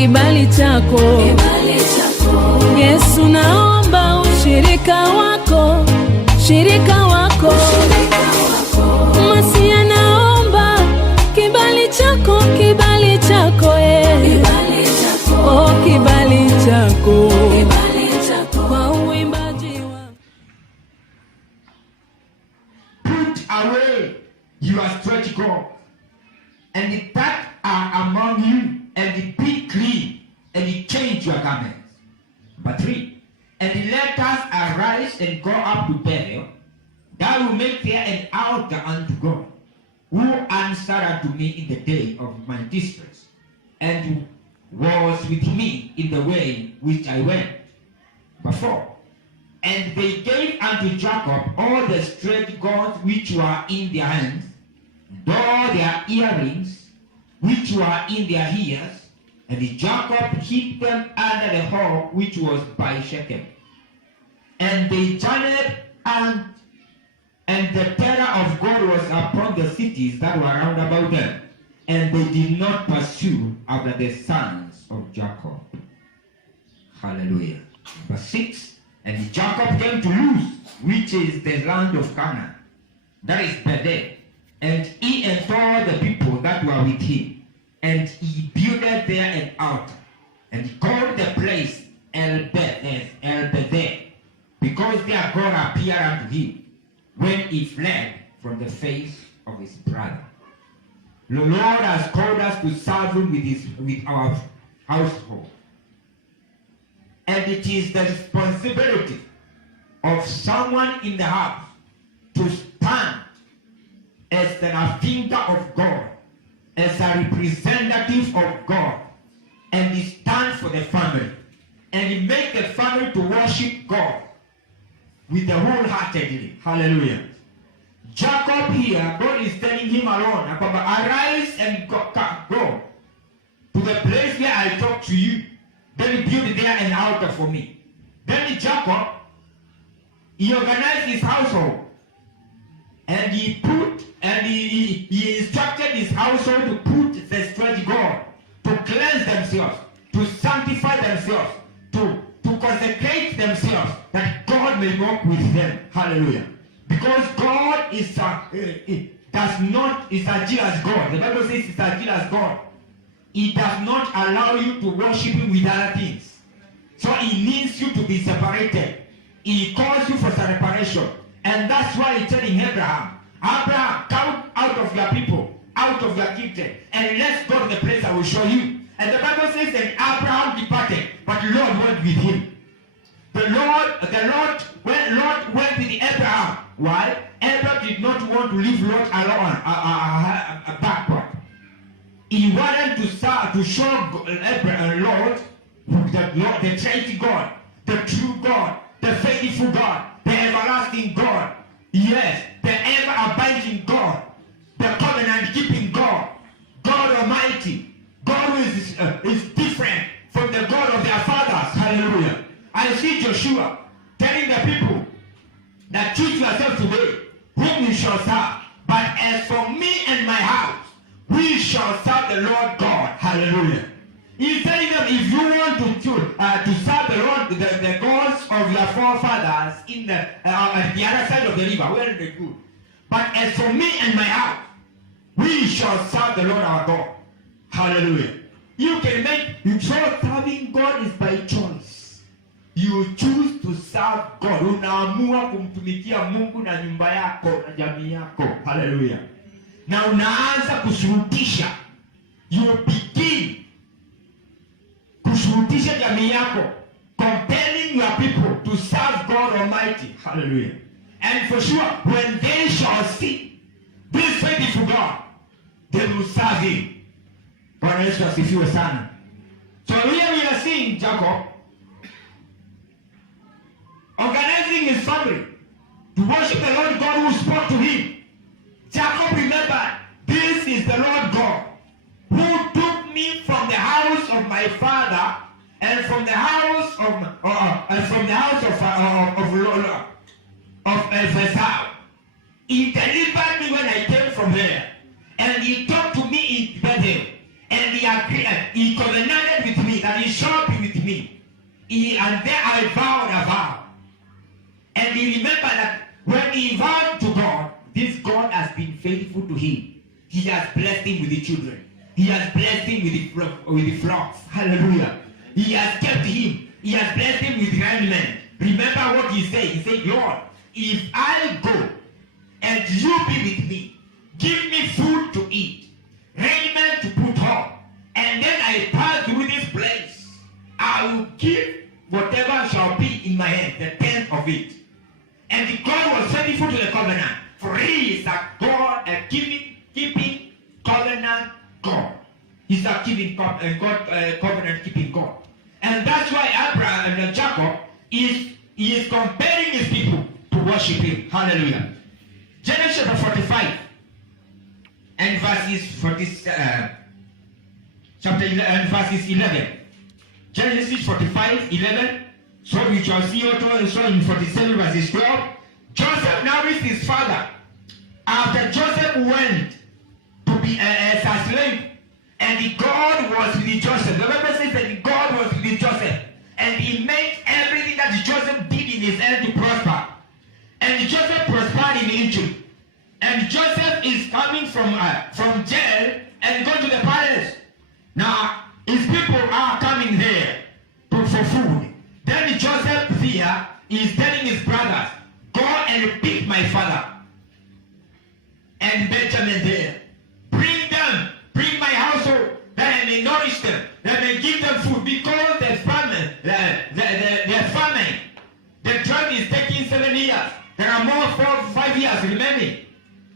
kibali chako. Yesu, naomba ushirika wako, shirika wako. Masia, naomba kibali chako, kibali chako, oh, kibali chako, kwa uimbaji wako. Put away your stretch goals, and that are among you, and be clean, and change your garments. Number 3, and let us arise and go up to Bethel, that will make there an altar unto God, who answered unto me in the day of my distress, and was with me in the way which I went. Number 4, and they gave unto Jacob all the straight gods which were in their hands, and all their earrings which were in their ears, and Jacob hid them under the hole which was by Shechem. And they journeyed, and the terror of God was upon the cities that were round about them, and they did not pursue after the sons of Jacob. Hallelujah. Verse 6, and Jacob came to Luz, which is the land of Canaan, that is Bethel, and he and all the people that were with him, and he builded there an altar, and he called the place El-Bethel, because their God appeared unto him when he fled from the face of his brother. The Lord has called us to serve him with our household. And it is the responsibility of someone in the house to stand as the finger of God, as a representative of God, and he stand for the family, and he make the family to worship God with the wholeheartedly. Hallelujah. Jacob here, God is telling him alone, arise and go to the place where I talk to you. Then build there an altar for me. Then Jacob, he organized his household, and he instructed his household to put the stretch God, to cleanse themselves, to sanctify themselves, to consecrate themselves, that God may walk with them. Hallelujah. Because God is a jealous God. The Bible says it's a jealous God. He does not allow you to worship him with other things. So he needs you to be separated. He calls you for separation. And that's why he's telling Abraham, come out of your people, out of your kindred, and let's go to the place I will show you. And the Bible says that Abraham departed, but the Lord went with him. When Lord went with Abraham. Why? Abraham did not want to leave Lot alone, backward. He wanted to show Lord, the Trinity God, the true God, the faithful God, the everlasting God. Yes, the ever-abiding God, the covenant-keeping God, God Almighty, God who is different from the God of their fathers. Hallelujah. I see Joshua telling the people that choose yourself today whom you shall serve. But as for me and my house, we shall serve the Lord God. Hallelujah. He's telling them, if you want to serve the Lord, the gods of your forefathers in the other side of the river, well and good. But as for me and my house, we shall serve the Lord our God. Hallelujah. Serving God is by choice. You choose to serve God. Unaamua kumtumikia Mungu na nyumba yako na jamii yako. Hallelujah. Na unaanza kushurutisha. You begin kushurutisha jamii yako, compelling your people to serve God Almighty. Hallelujah. And for sure, when they shall see this faithful God, they will serve him. Bwana Yesu asifiwe sana. So here we are seeing Jacob organizing his family to worship the Lord God who spoke to him. Jacob remembered, this is the Lord God who took me from the house of my father and from the house of Esau. He delivered me when I came from there, and he talked to me in Bethel, and he covenanted with me. And there I vowed a vow. And he remembered that when he vowed to God, this God has been faithful to him. He has blessed him with the children. He has blessed him with the flocks. Hallelujah. He has kept him. He has blessed him with raiment. Remember what he said. He said, Lord, if I go and you be with me, give me food to eat, raiment to put on, and then I pass through this place, I will give whatever shall be in my hand, the tenth of it. And God was faithful to the covenant, for he is a God, a keeping covenant God. He's a covenant keeping God. And that's why Abraham and Jacob is comparing his people to worship him. Hallelujah. Genesis chapter 45 and verses 11. Genesis 45, 11. So we shall see also in 47 verses 12. Joseph now is his father. After Joseph went to be as a slave, and God was with Joseph. The Bible says that God was with Joseph, and he made everything that Joseph did in his hand to prosper. And Joseph prospered in Egypt. And Joseph is coming from jail and going to the palace. Now his people are coming there for food. Then Joseph here is telling his brothers, go and pick my father and Benjamin there. Bring my household, that I may nourish them, that I may give them food, because the famine, the drought is taking 7 years. There are more 4 to 5 years remaining.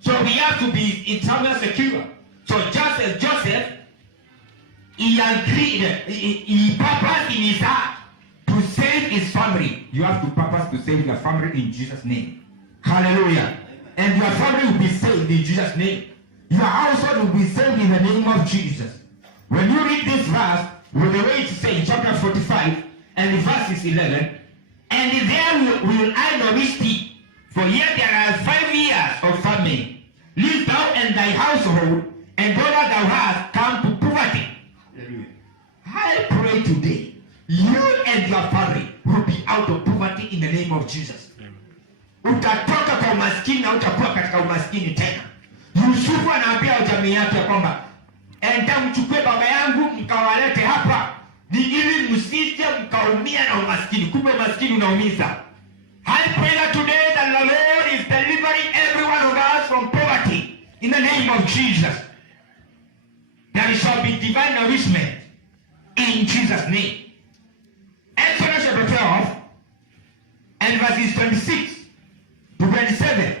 So we have to be eternally secure. So just as Joseph, he agreed, he purposed in his heart to save his family. You have to purpose to save your family in Jesus' name. Hallelujah. And your family will be saved in Jesus' name. Your household will be saved in the name of Jesus. When you read this verse, with the way it says in chapter 45 and verses 11, and there will I nourish thee, for yet there are 5 years of famine. Live thou and thy household, and whether thou hast come to poverty. Hallelujah. I pray today, you and your family will be out of poverty in the name of Jesus. Utatoka kwa umaskini na utakuwa katika umaskini tena. Yusufu anaambia jamii yake kwamba enda mchukue baba yangu mkawalete hapa, ni ili msije mkaumia na umaskini. Kumbe umaskini unaumiza. I pray that today that the Lord is delivering every one of us from poverty in the name of Jesus. There shall be divine nourishment in Jesus' name. Exodus chapter 12 and verses 26 to 27.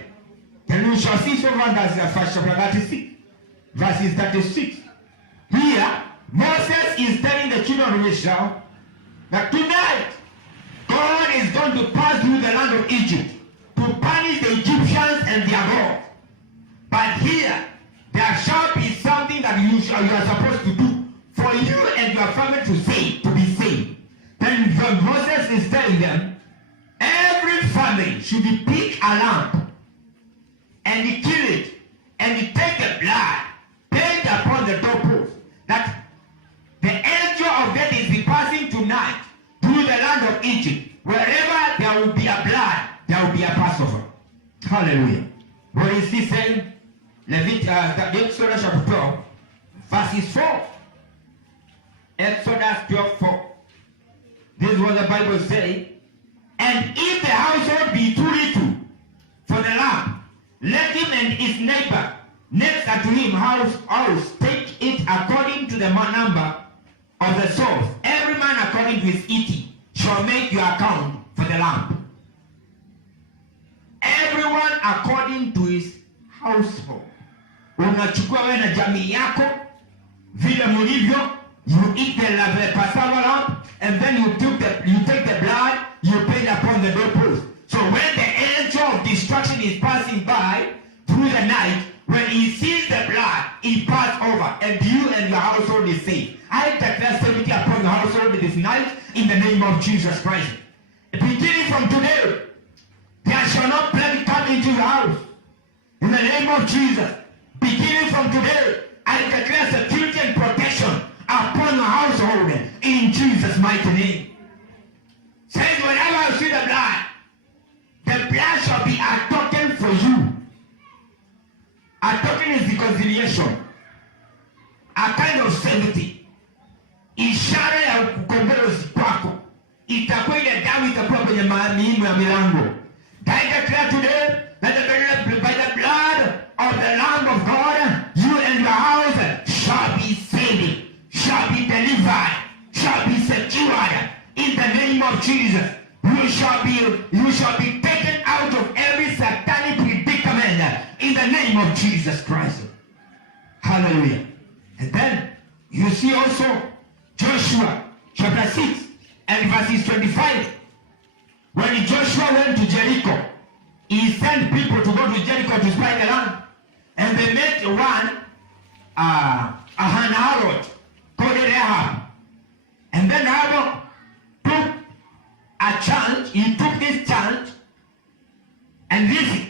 Then we shall see so far as verse chapter 36, verses 36. Here, Moses is telling the children of Israel that tonight God is going to pass through the land of Egypt to punish the Egyptians and their gods. But here, there shall be something that you are supposed to do for you and your family to be saved. Then Moses is telling them, every family should pick a lamb and kill it and take the blood, paint upon the doorpost, that the angel of death is passing tonight through the land of Egypt. Wherever there will be a blood, there will be a Passover. Hallelujah. What is he saying? Exodus chapter 12, verses 4. Exodus 12, 4. This is what the Bible says. And if the household be too little for the lamb, let him and his neighbor next unto him house take it according to the number of the souls. Every man according to his eating shall make your account for the lamb. Everyone according to his household. Unachukua wewe na jamii yako vile mlivyo. You eat the Passover lamb, and then you take the blood, you paint upon the doorpost. So when the angel of destruction is passing by through the night, when he sees the blood, he passes over, and you and your household is saved. I declare safety upon your household this night in the name of Jesus Christ. Beginning from today, there shall not plague come into your house. In the name of Jesus. Beginning from today, I declare security and protection upon your household in Jesus' mighty name. Says, whenever you see the blood shall be a token for you. A token is reconciliation, a kind of safety. Ishara ya kukombozi kwako itakuwa ile damu itakuwa kwenye miimo ya milango. I declare today that by the blood of the Lamb of God, you and your house shall be saved, shall be delivered, shall be secured in the name of Jesus. You shall be taken out of every satanic predicament in the name of Jesus Christ. Hallelujah. And then you see also Joshua chapter 6 and verses 25. When Joshua went to Jericho, he sent people to go to Jericho to spy the land. And they met one, a Harlot called Rahab. And then Rahab took a chant. He took this chant and this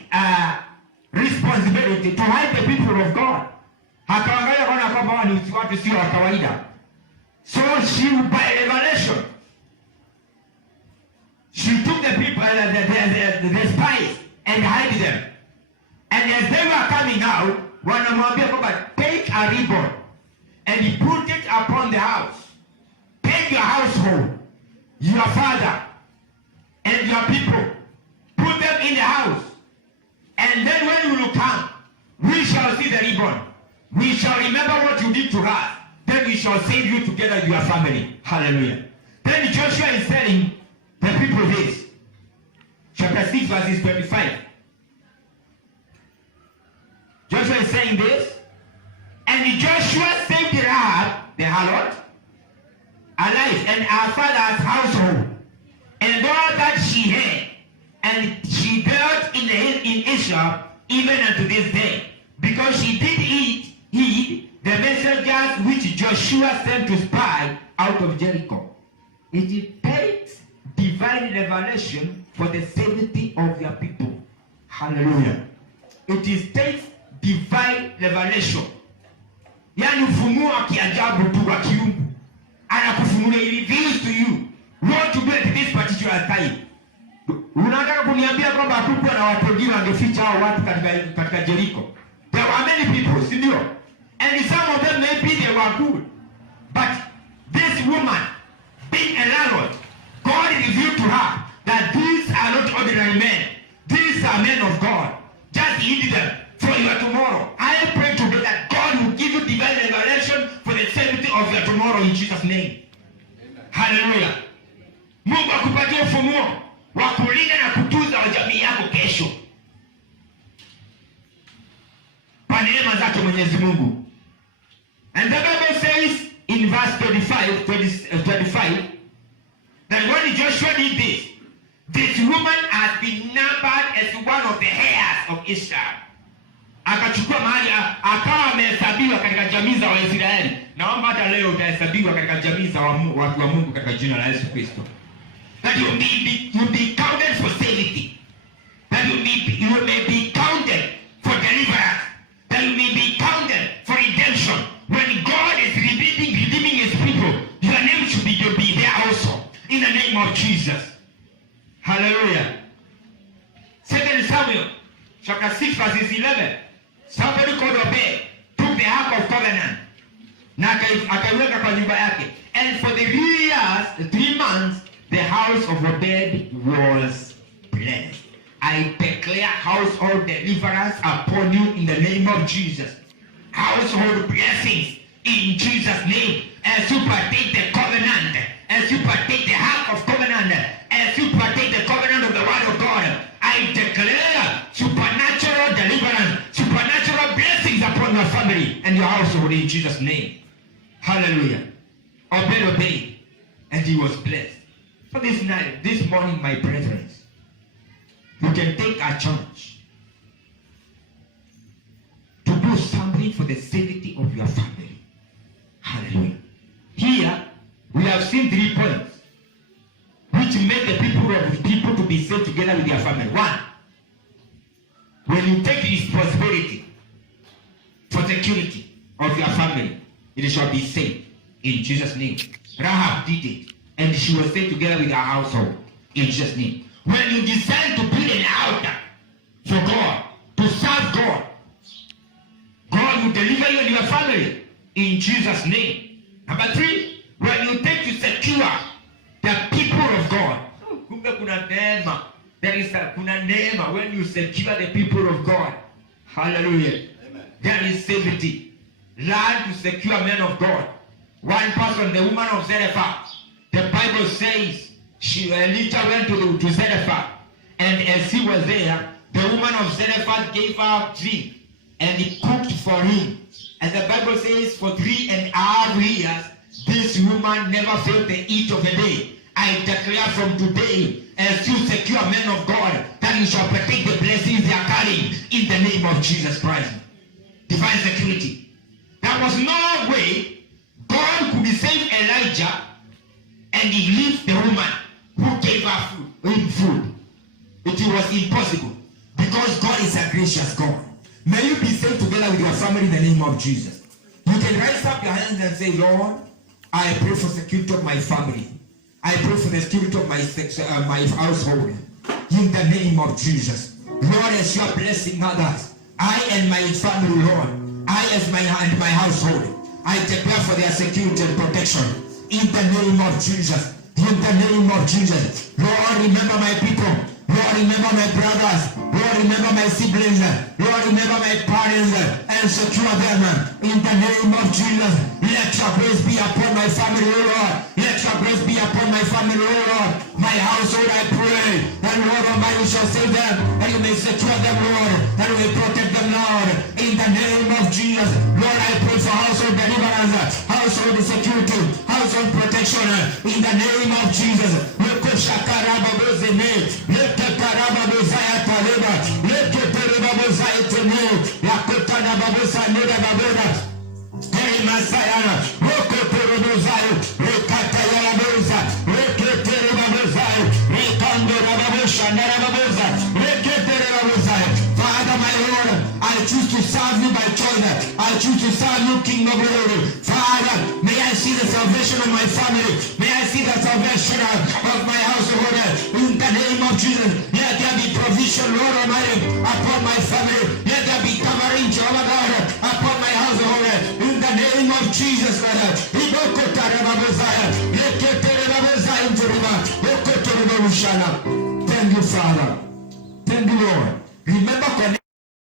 responsibility to hide the people of God. Hakaangalia kwa kwamba watu sio wa kawaida. So she, by revelation, she took the people, the spies, and hid them. And as they were coming out, wanamwambia kwamba take a ribbon and he put it upon the house. Take your household, your father, and your people. Put them in the house. And then when you will come, we shall see the ribbon. We shall remember what you did to us. Then we shall save you together with your family. Hallelujah. Then Joshua is telling the people this. Chapter 6 verses 25. Joshua is saying this. And Joshua saved Rahab, the harlot, alive, and her father's household, and all that she had. And she dwelt in Israel even unto this day, because she did heed the messengers which Joshua sent to spy out of Jericho. It takes divine revelation for the safety of your people. Hallelujah. It takes divine revelation. Yani ufunuo wa kiajabu tu wa kiungu. Anakufunulia, he reveals to you what to do at this particular time. Unataka kuniambia kwamba hakukuwa na watu wengine wangeficha hao watu katika Jericho? There were many people, si ndio? And some of them maybe they were good. But this woman, being a landlord, God revealed to her that these are not ordinary men. These are men of God. Just heed them for your tomorrow. I pray today that God will give you divine revelation for the safety of your tomorrow in Jesus' name. Amen. Hallelujah. Mungu akupatie ufunuo wa kulinda na kutunza jamii yako kesho. Kwa neema zake Mwenyezi Mungu. And the Bible says in verse 25 that when Joshua did this woman has been numbered as one of the heirs of Israel. Akachukua mahali akawa amehesabiwa katika jamii za Waisraeli. Naomba hata leo utahesabiwa katika jamii za watu wa Mungu katika jina la Yesu Kristo. That you be counted for safety. That you may be counted for deliverance. That you may be counted for redemption. When God is redeeming his people, your name should be there also. In the name of Jesus. Hallelujah. 2 Samuel chapter 6 verses 11. Somebody called Obed took the ark of covenant na akaiweka kwa nyumba yake. And for the 3 months, the house of Obed was blessed. I declare household deliverance upon you in the name of Jesus. Household blessings in Jesus' name. As you partake the covenant, as you partake the ark of covenant, as you partake the covenant of the word of God, I declare supernatural deliverance, supernatural blessings upon your family and your household in Jesus' name. Hallelujah. Obey, and he was blessed. So this morning, my brethren, you can take a chance to do something for the safety of your family. Hallelujah. Here, we have seen 3 points which make the people to be safe together with their family. 1, when you take responsibility for security of your family, it shall be safe in Jesus' name. Rahab did it, and she was safe together with her household. in Jesus' name. When you decide to build an altar for God, to serve God, God will deliver you and your family in Jesus' name. Number 3, when you take to secure the people of God. Kumbe kuna neema. There is kuna neema when you secure the people of God. Hallelujah. Amen. There is safety. Learn to secure men of God. One person, the woman of Zarephath, the Bible says Elijah went to Zarephath, and as he was there, the woman of Zarephath gave her drink, and he cooked for him. As the Bible says, for 3.5 years, this woman never felt the heat of the day. I declare from today, as you secure men of God, that you shall protect the blessings they are carrying in the name of Jesus Christ. Divine security. There was no way God could save Elijah and he leaves the woman who gave her food. It was impossible, because God is a gracious God. May you be saved together with your family in the name of Jesus. You can raise up your hands and say, Lord, I pray for security of my family. I pray for the security of my household. In the name of Jesus. Lord, as you are blessing others, I and my family, Lord, I as my household, I declare for their security and protection. In the name of Jesus. In the name of Jesus. Lord, remember my people. Lord, remember my brothers. Lord, remember my siblings. Lord, remember my parents and secure them. In the name of Jesus. Let your grace be upon my family, O Lord. Let your grace be upon my family, O Lord. My household, I pray. And Lord Almighty shall save them. And you may secure them, Lord. And you may protect them, Lord. In the name of Jesus. Lord, I pray for household deliverance, household security, household protection. In the name of Jesus. Father, my Lord, I choose to serve you by choice. I choose to serve you, King of Glory. Father, may I see the salvation of my family. May I see the salvation of my household. In the name of Jesus, let there be provision, Lord Almighty, upon my family. Let there be covering, Jehovah God, upon my household. In the name of Jesus, thank you, Father. Thank you, Lord. Remember